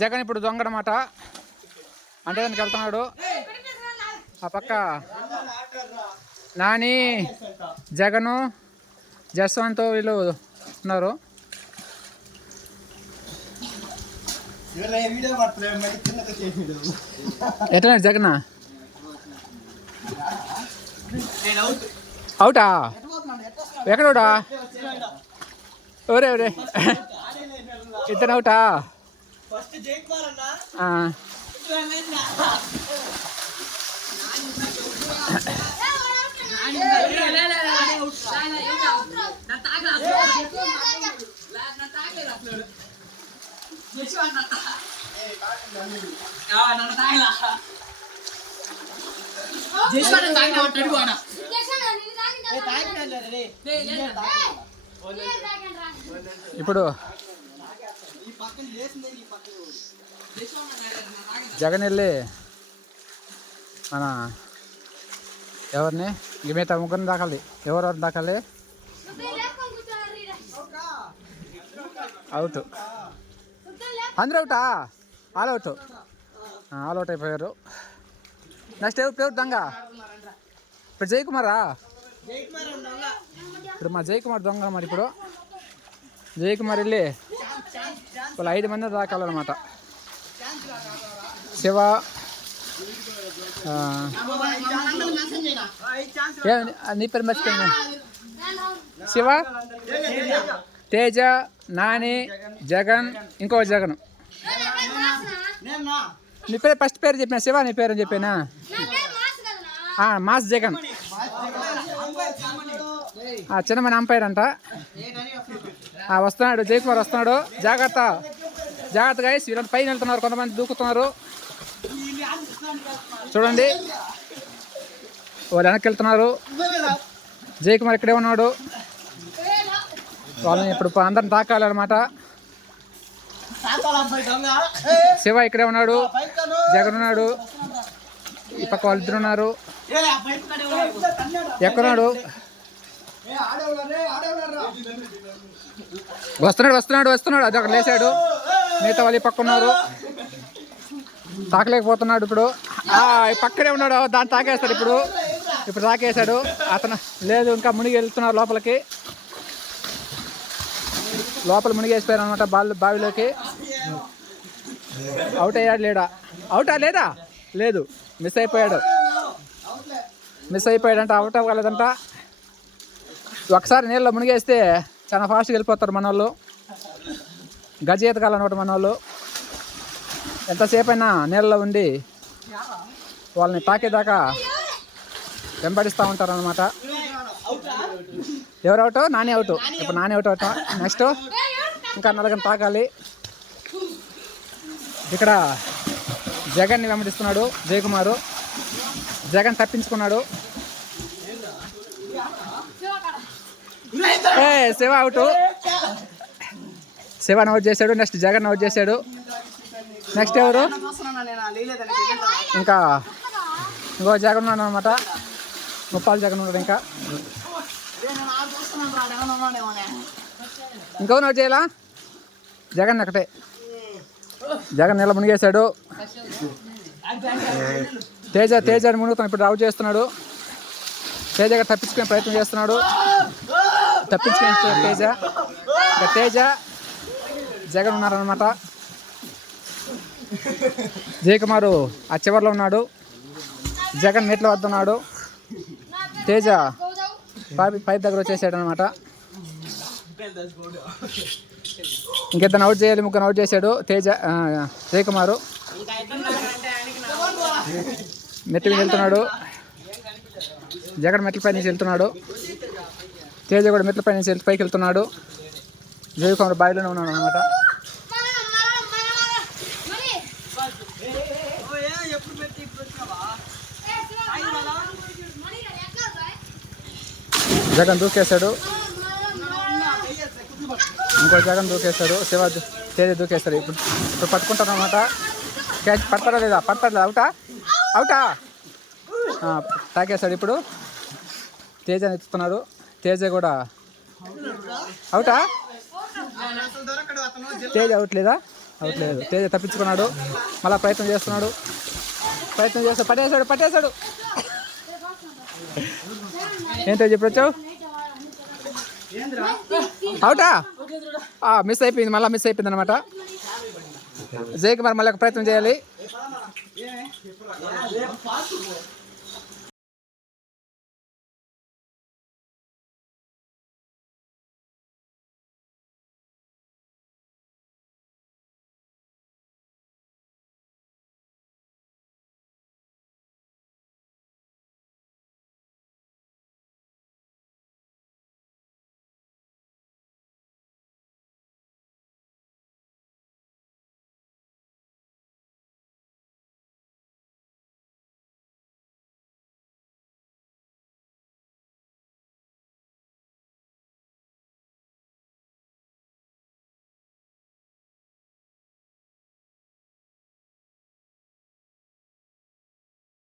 జగన్ ఇప్పుడు దొంగ అన్నమాట. అంటే దానికి వెళ్తున్నాడు. ఆ పక్క నాని, జగను, జస్వంత్ వీళ్ళు ఉన్నారు. ఎట్లా జగన్ అవుటా? ఎక్కడోడా? ఎవరే ఎవరే ఇద్దరు అవుటా? ఇప్పుడు జగన్ వెళ్ళి మన ఎవరిని మిగతా ముగ్గురిని దాకాలి. ఎవరెవరు దాకాలి? అవుట్. అందరూ అవుటా? All out. ఆల్ అవుట్ అయిపోయారు. నెక్స్ట్ ఎవరు దొంగ? ఇప్పుడు జయకుమారా? ఇప్పుడు మా జయకుమార్ దొంగ. మరి ఇప్పుడు జయకుమార్ వెళ్ళి వాళ్ళు 5 మంది దాకాలన్నమాట. శివ, నీ పేరు మర్చిపోయింది. శివ, తేజ, నాని, జగన్, ఇంకో జగన్. నీ పేరు ఫస్ట్ పేరు చెప్పిన శివ, నీ పేరు చెప్పినా మాస్ జగన్. చిన్నమని అంపైర్ అంట. వస్తున్నాడు జయకుమార్ వస్తున్నాడు. జాగ్రత్త జాగ్రత్త గైస్. వీళ్ళంతా పైన వెళ్తున్నారు, కొంతమంది దూకుతున్నారు చూడండి. వాళ్ళు వెనక్కి వెళ్తున్నారు. జయకుమార్ ఇక్కడే ఉన్నాడు. వాళ్ళని ఇప్పుడు అందరిని తాకాలన్నమాట. శివ ఇక్కడే ఉన్నాడు, జగన్ ఉన్నాడు, ఈ పక్క వాళ్ళిద్దరు ఉన్నారు. ఎక్కడున్నాడు? వస్తున్నాడు వస్తున్నాడు వస్తున్నాడు. అది ఒక లేచాడు. మిగతా వాళ్ళు ఈ పక్క ఉన్నారు. తాకలేకపోతున్నాడు. ఇప్పుడు పక్కనే ఉన్నాడు. దాన్ని తాకేస్తాడు. ఇప్పుడు తాకేశాడు. అతను లేదు, ఇంకా మునిగి వెళ్తున్నారు లోపలికి. లోపల మునిగేసిపోయారు అనమాట బావిలోకి. అవుట్ అయ్యాడు లేడా? అవుటా లేదా? లేదు, మిస్ అయిపోయాడు. అంటే అవుట్ అవ్వలేదంట. ఒకసారి నీళ్ళలో మునిగేస్తే చాలా ఫాస్ట్గా వెళ్ళిపోతారు మన వాళ్ళు. గజ ఈతకాలన్నమాట మన వాళ్ళు. ఎంతసేపు అయినా నీళ్ళలో ఉండి వాళ్ళని తాకేదాకా వెంబడిస్తూ ఉంటారు అనమాట. ఎవరు అవుట్? నాని అవుట్. ఇప్పుడు నాని అవుట్ అవుతా. నెక్స్ట్ ఇంకా నలుగురిని తాకాలి. ఇక్కడ జగన్ని వెంబడిస్తున్నాడు జయకుమారు. జగన్ తప్పించుకున్నాడు. శివ అవుట్. శివని అవుట్ చేశాడు. నెక్స్ట్ జగన్ అవుట్ చేశాడు. నెక్స్ట్ ఎవరు? ఇంకా ఇంకో జగన్ ఉన్నాడు అనమాట. ముప్పాలు జగన్ ఉన్నాడు. ఇంకా ఇంకెవరు అవుట్ చేయాలా? జగన్ ఒకటే. జగన్ నీళ్ళ మునిగేశాడు. తేజ మునుగుతాను. ఇప్పుడు అవుట్ చేస్తున్నాడు. తేజ తప్పించుకునే ప్రయత్నం చేస్తున్నాడు. తప్పించుకునే తేజ జగన్ ఉన్నారనమాట. జయకుమారు ఆ చివరిలో ఉన్నాడు. జగన్ నీటిలో వద్ద ఉన్నాడు. తేజ పైప్ దగ్గర వచ్చేసాడు అనమాట. ఇంకిద్దరు అవుట్ చేయాలి. ముగ్గురు అవుట్ చేశాడు జయకుమారు. మెట్ల మీద వెళ్తున్నాడు. జగన్ మెట్లపై నుంచి వెళ్తున్నాడు. తేజ కూడా మెట్లపై నుంచి పైకి వెళ్తున్నాడు. జయకుమార్ బావిలోనే ఉన్నాడు అనమాట. జగన్ దూకేశాడు. ఇంకో జగన్ దూకేశాడు. తేజ దూకేస్తాడు. ఇప్పుడు పట్టుకుంటారు అనమాట. క్యాచ్ పడతాడా లేదా? పడతాడు. అవుటా? తాకేస్తాడు. ఇప్పుడు తేజని ఎత్తుతున్నాడు. తేజ కూడా అవుటా? తేజ అవుట్ లేదా? అవట్లేదు. తేజ తప్పించుకున్నాడు, మళ్ళీ ప్రయత్నం చేస్తున్నాడు. పట్టేశాడు. ఏంటో ఇప్పుడు వచ్చావు? అవుటా? మిస్ అయిపోయింది, మళ్ళీ మిస్ అయిపోయింది అనమాట. జయకుమార్ మళ్ళీ ఒక ప్రయత్నం చేయాలి.